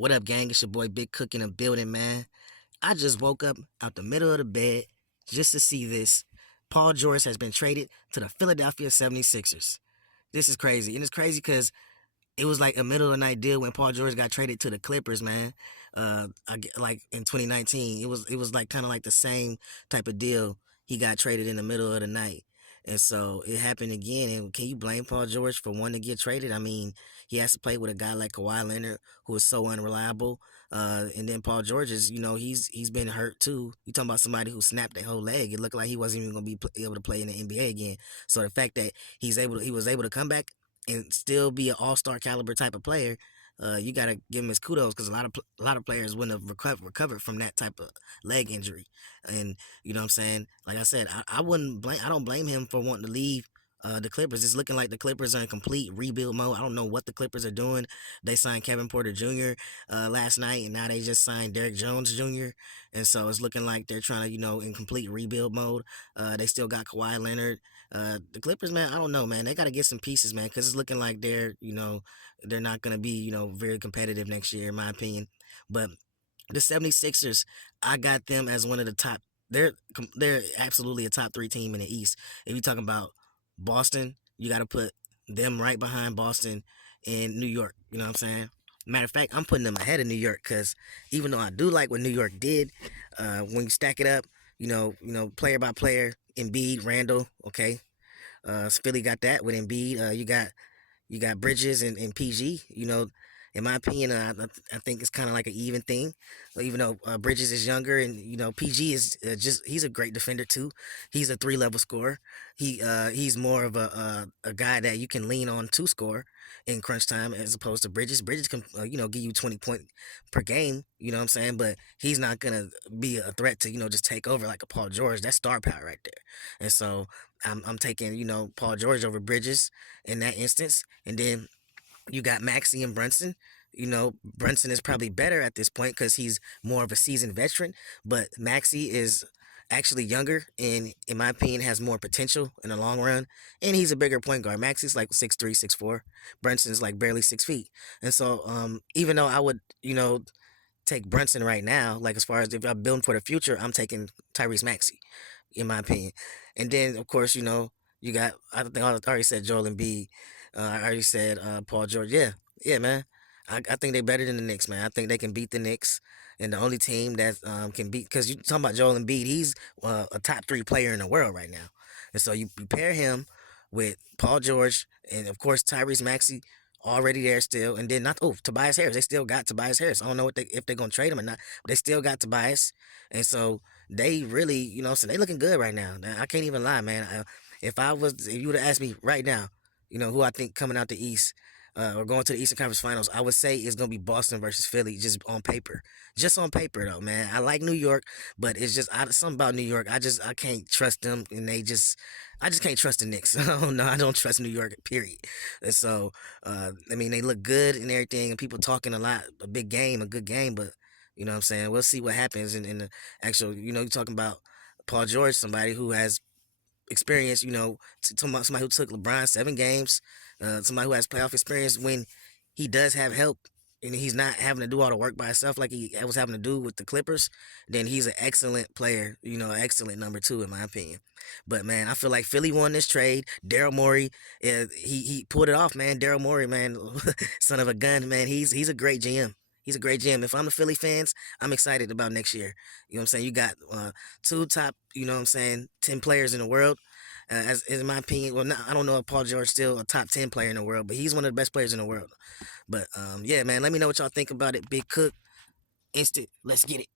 What up, gang? It's your boy Big Cook in the building, man. I just woke up out the middle of the bed just to see this. Paul George has been traded to the Philadelphia 76ers. This is crazy. And it's crazy because it was like a middle of the night deal when Paul George got traded to the Clippers, man. Like in 2019, it was like kind of like the same type of deal. He got traded in the middle of the night, and so it happened again. And can you blame Paul George for wanting to get traded? I mean, he has to play with a guy like Kawhi Leonard who is so unreliable. And then Paul George is, he's been hurt too. You talking about somebody who snapped their whole leg? It looked like he wasn't even gonna be able to play in the NBA again. So the fact that he was able to come back and still be an all-star caliber type of player, you gotta give him his kudos because a lot of players wouldn't have recovered from that type of leg injury. And you know what I'm saying? Like I said, I don't blame him for wanting to leave. The Clippers. It's looking like the Clippers are in complete rebuild mode. I don't know what the Clippers are doing. They signed Kevin Porter Jr. Last night, and now they just signed Derrick Jones Jr. And so it's looking like they're trying to, in complete rebuild mode. They still got Kawhi Leonard. The Clippers, man, I don't know, man. They got to get some pieces, man, because it's looking like they're not going to be, very competitive next year, in my opinion. But the 76ers, I got them as one of the top. They're absolutely a top three team in the East. If you're talking about Boston, you got to put them right behind Boston and New York. You know what I'm saying? Matter of fact, I'm putting them ahead of New York because even though I do like what New York did, when you stack it up, player by player, Embiid, Randall, okay, Philly got that with Embiid. You got Bridges and PG. In my opinion, I think it's kind of like an even thing. Even though Bridges is younger, and PG is he's a great defender too. He's a three-level scorer. He's more of a guy that you can lean on to score in crunch time as opposed to Bridges. Bridges can give you 20 points per game. You know what I'm saying? But he's not gonna be a threat to just take over like a Paul George. That's star power right there. And so I'm taking Paul George over Bridges in that instance, and then you got Maxey and Brunson. Brunson is probably better at this point because he's more of a seasoned veteran, but Maxey is actually younger and, in my opinion, has more potential in the long run. And he's a bigger point guard. Maxey's like 6'3", 6'4". Brunson's like barely 6 feet. And so, even though I would, take Brunson right now, like as far as if I'm building for the future, I'm taking Tyrese Maxey, in my opinion. And then, of course, you got, I think I already said Joel Embiid. I already said Paul George. Yeah, yeah, man. I think they're better than the Knicks, man. I think they can beat the Knicks, and the only team that can beat, because you talking about Joel Embiid, he's a top three player in the world right now, and so you pair him with Paul George, and of course Tyrese Maxey already there still, and then not Tobias Harris. They still got Tobias Harris. I don't know if they're gonna trade him or not, but they still got Tobias, and so they really, so they looking good right now. I can't even lie, man. If you would have asked me right now, who I think coming out the East, or going to the Eastern Conference Finals, I would say it's gonna be Boston versus Philly, just on paper. Just on paper, though, man. I like New York, but it's just something about New York. I can't trust them, and I just can't trust the Knicks. Oh no, I don't trust New York. Period. And so, I mean, they look good and everything, and people talking a lot, a big game, a good game, but what I'm saying. We'll see what happens in the actual. You're talking about Paul George, somebody who has experience, somebody who took LeBron 7 games, somebody who has playoff experience when he does have help and he's not having to do all the work by himself like he was having to do with the Clippers, then he's an excellent player, excellent number two in my opinion. But man, I feel like Philly won this trade. Daryl Morey, he pulled it off, man. Daryl Morey, man, son of a gun, man. He's a great GM. He's a great GM. If I'm the Philly fans, I'm excited about next year. You know what I'm saying? You got two top, 10 players in the world. As in my opinion, well, I don't know if Paul George still a top 10 player in the world, but he's one of the best players in the world. But yeah, man, let me know what y'all think about it. Big Cook, instant. Let's get it.